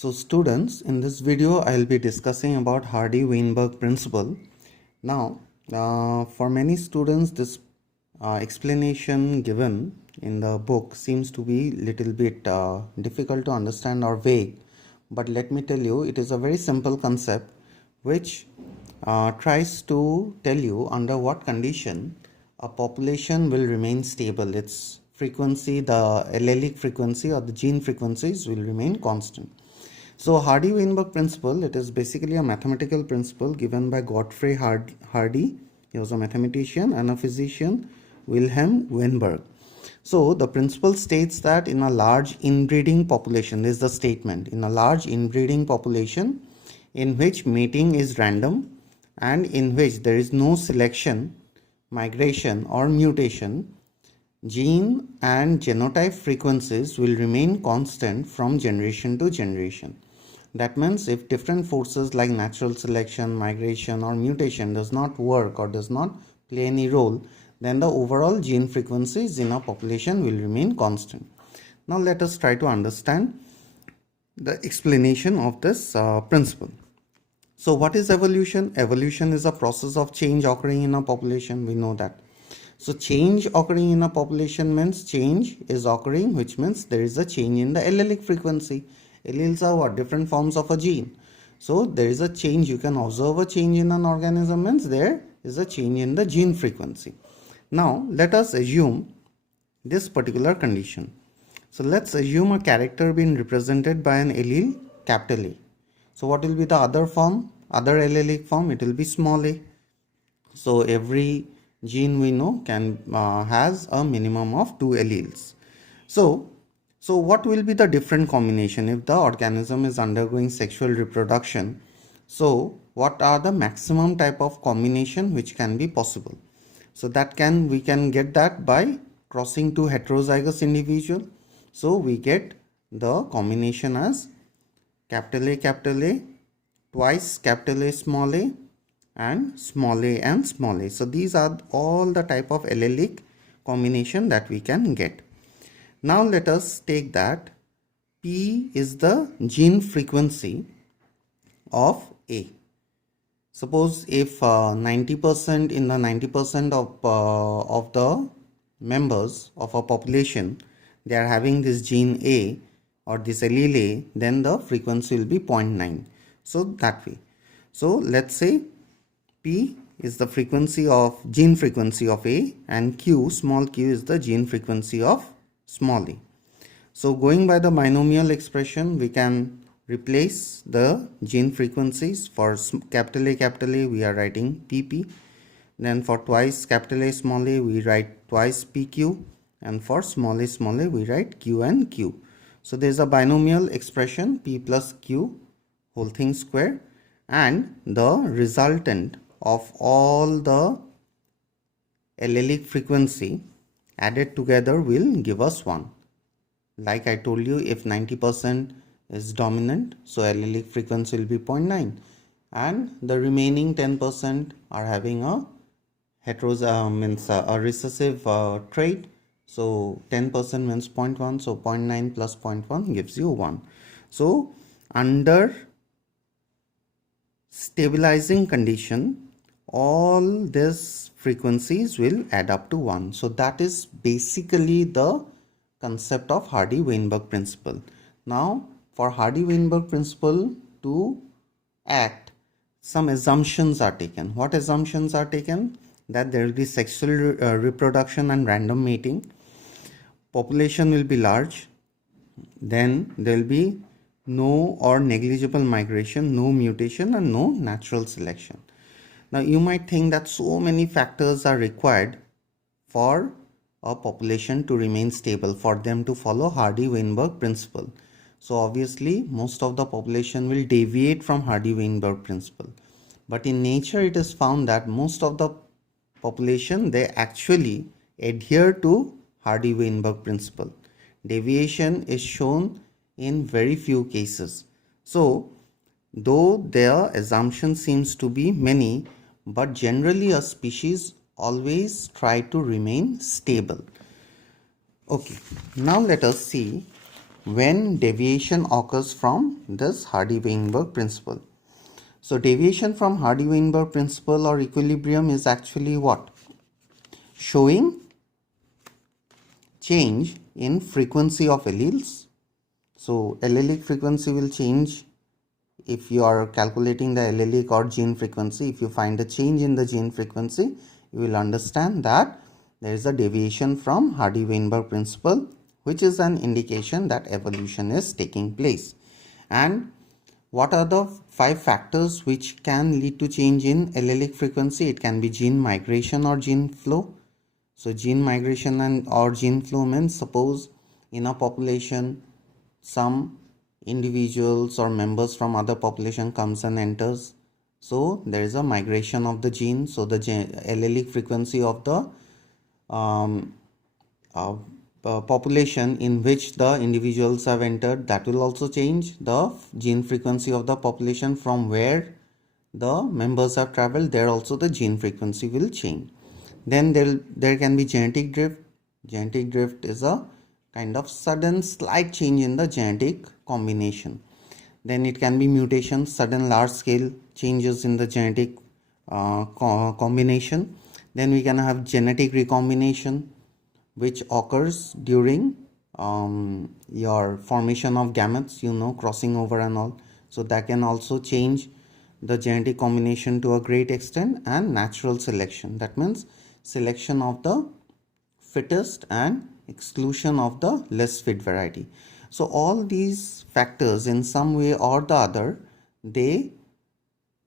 So students, in this video I will be discussing about Hardy-Weinberg Principle. Now, for many students this explanation given in the book seems to be little bit difficult to understand or vague. But let me tell you, it is a very simple concept which tries to tell you under what condition a population will remain stable. Its frequency, the allelic frequency or the gene frequencies will remain constant. So Hardy-Weinberg principle, it is basically a mathematical principle given by Godfrey Hardy. He was a mathematician and a physician, Wilhelm Weinberg. So the principle states that in a large inbreeding population, this is the statement, in a large inbreeding population in which mating is random and in which there is no selection, migration or mutation, gene and genotype frequencies will remain constant from generation to generation. That means if different forces like natural selection, migration or mutation does not work or does not play any role, then the overall gene frequencies in a population will remain constant. Now let us try to understand the explanation of this principle. So what is evolution? Evolution is a process of change occurring in a population. We know that. So change occurring in a population means change is occurring, which means there is a change in the allelic frequency. Alleles are what? Different forms of a gene. So there is a change. You can observe a change in an organism means there is a change in the gene frequency. Now let us assume this particular condition. So let's assume a character being represented by an allele capital A. So what will be the other form? Other allelic form? It will be small a. So every gene we know has a minimum of 2 alleles. So what will be the different combination if the organism is undergoing sexual reproduction? So what are the maximum type of combination which can be possible? So we can get that by crossing two heterozygous individual. So we get the combination as capital A, twice capital A and small a. So these are all the type of allelic combination that we can get. Now let us take that P is the gene frequency of A. Suppose if 90% in the 90% of the members of a population they are having this gene A or this allele A, then the frequency will be 0.9. So that way. So let's say P is the frequency of gene frequency of A and Q, small q, is the gene frequency of small a. So going by the binomial expression, we can replace the gene frequencies. For capital A we are writing PP. Then for twice capital A small a we write twice PQ, and for small a we write Q and Q. So there is a binomial expression P plus Q whole thing square, and the resultant of all the allelic frequency added together will give us 1. Like I told you, if 90% is dominant, so allelic frequency will be 0.9, and the remaining 10% are having a a recessive trait. So 10% means 0.1, so 0.9 plus 0.1 gives you 1. So under stabilizing condition, all these frequencies will add up to 1. So that is basically the concept of Hardy-Weinberg principle. Now for Hardy-Weinberg principle to act, some assumptions are taken. What assumptions are taken? That there will be sexual reproduction and random mating. Population will be large. Then there will be no or negligible migration, no mutation and no natural selection. Now you might think that so many factors are required for a population to remain stable, for them to follow Hardy-Weinberg principle. So obviously most of the population will deviate from Hardy-Weinberg principle. But in nature it is found that most of the population, they actually adhere to Hardy-Weinberg principle. Deviation is shown in very few cases. So though their assumption seems to be many, but generally a species always try to remain stable. Okay, now let us see when deviation occurs from this Hardy-Weinberg principle. So deviation from Hardy-Weinberg principle or equilibrium is actually what? Showing change in frequency of alleles. So allelic frequency will change if you are calculating the allelic or gene frequency. If you find a change in the gene frequency, you will understand that there is a deviation from Hardy-Weinberg principle, which is an indication that evolution is taking place. And what are the 5 factors which can lead to change in allelic frequency? It can be gene migration or gene flow. So gene migration and or gene flow means, suppose in a population some individuals or members from other population comes and enters, so there is a migration of the gene. So the allelic frequency of the population in which the individuals have entered, that will also change. The gene frequency of the population from where the members have traveled, there also the gene frequency will change. Then there can be genetic drift. Genetic drift is a kind of sudden slight change in the genetic combination. Then it can be mutation, sudden large scale changes in the genetic combination. Then we can have genetic recombination, which occurs during your formation of gametes, crossing over and all. So that can also change the genetic combination to a great extent. And natural selection, that means selection of the fittest and exclusion of the less fit variety. So all these factors in some way or the other, they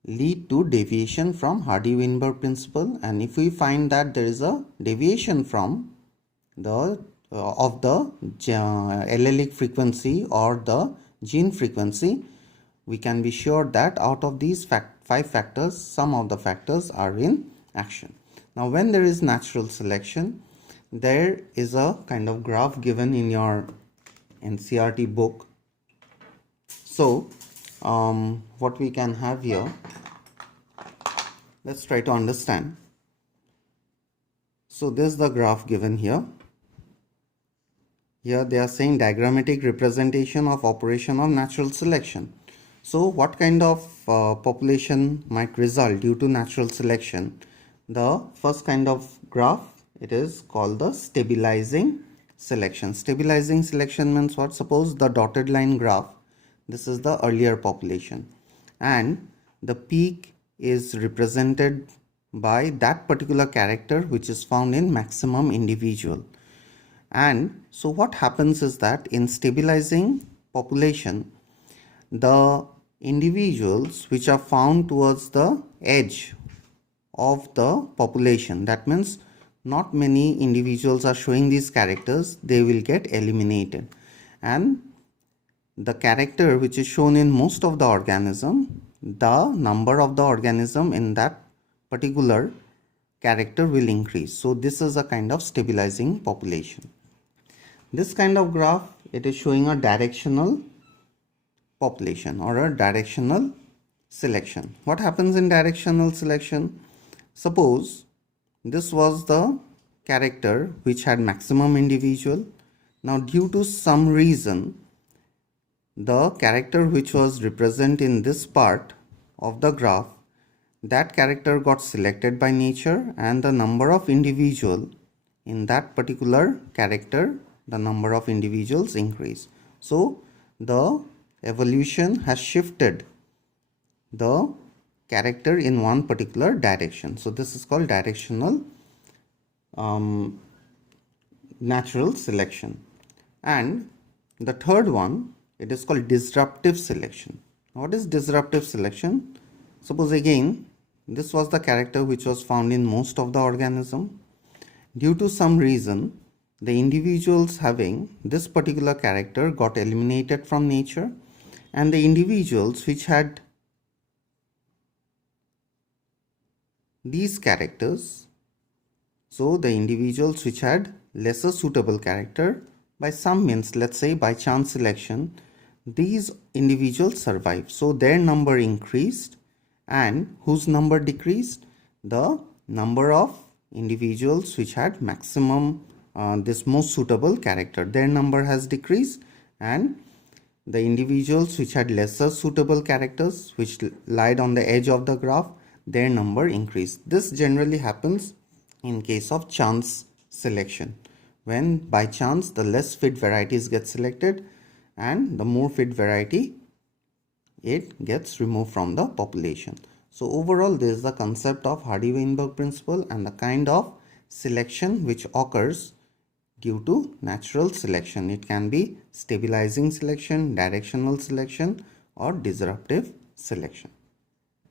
lead to deviation from Hardy-Weinberg principle. And if we find that there is a deviation from the of the allelic frequency or the gene frequency, we can be sure that out of these 5 factors, some of the factors are in action. Now when there is natural selection, there is a kind of graph given in your NCERT book. So what we can have here, let's try to understand. So this is the graph given here. Here they are saying diagrammatic representation of operation of natural selection. So what kind of population might result due to natural selection? The first kind of graph, it is called the stabilizing selection. Stabilizing selection means what? Suppose the dotted line graph, this is the earlier population, and the peak is represented by that particular character which is found in maximum individual. And so what happens is that in stabilizing population, the individuals which are found towards the edge of the population, that means not many individuals are showing these characters, they will get eliminated. And the character which is shown in most of the organism, the number of the organism in that particular character will increase. So this is a kind of stabilizing population. This kind of graph, it is showing a directional population or a directional selection. What happens in directional selection? Suppose this was the character which had maximum individual. Now due to some reason, the character which was represented in this part of the graph, that character got selected by nature, and the number of individual in that particular character, the number of individuals increase. So the evolution has shifted the character in one particular direction. So this is called directional natural selection. And the third one, it is called disruptive selection. What is disruptive selection? Suppose again, this was the character which was found in most of the organism. Due to some reason, the individuals having this particular character got eliminated from nature, and the individuals which had these characters, so the individuals which had lesser suitable character, by some means, let's say by chance selection, these individuals survived. So their number increased, and whose number decreased? The number of individuals which had maximum this most suitable character, their number has decreased, and the individuals which had lesser suitable characters which lied on the edge of the graph, their number increased. This generally happens in case of chance selection, when by chance the less fit varieties get selected and the more fit variety, it gets removed from the population. So overall, this is the concept of Hardy-Weinberg principle and the kind of selection which occurs due to natural selection. It can be stabilizing selection, directional selection, or disruptive selection.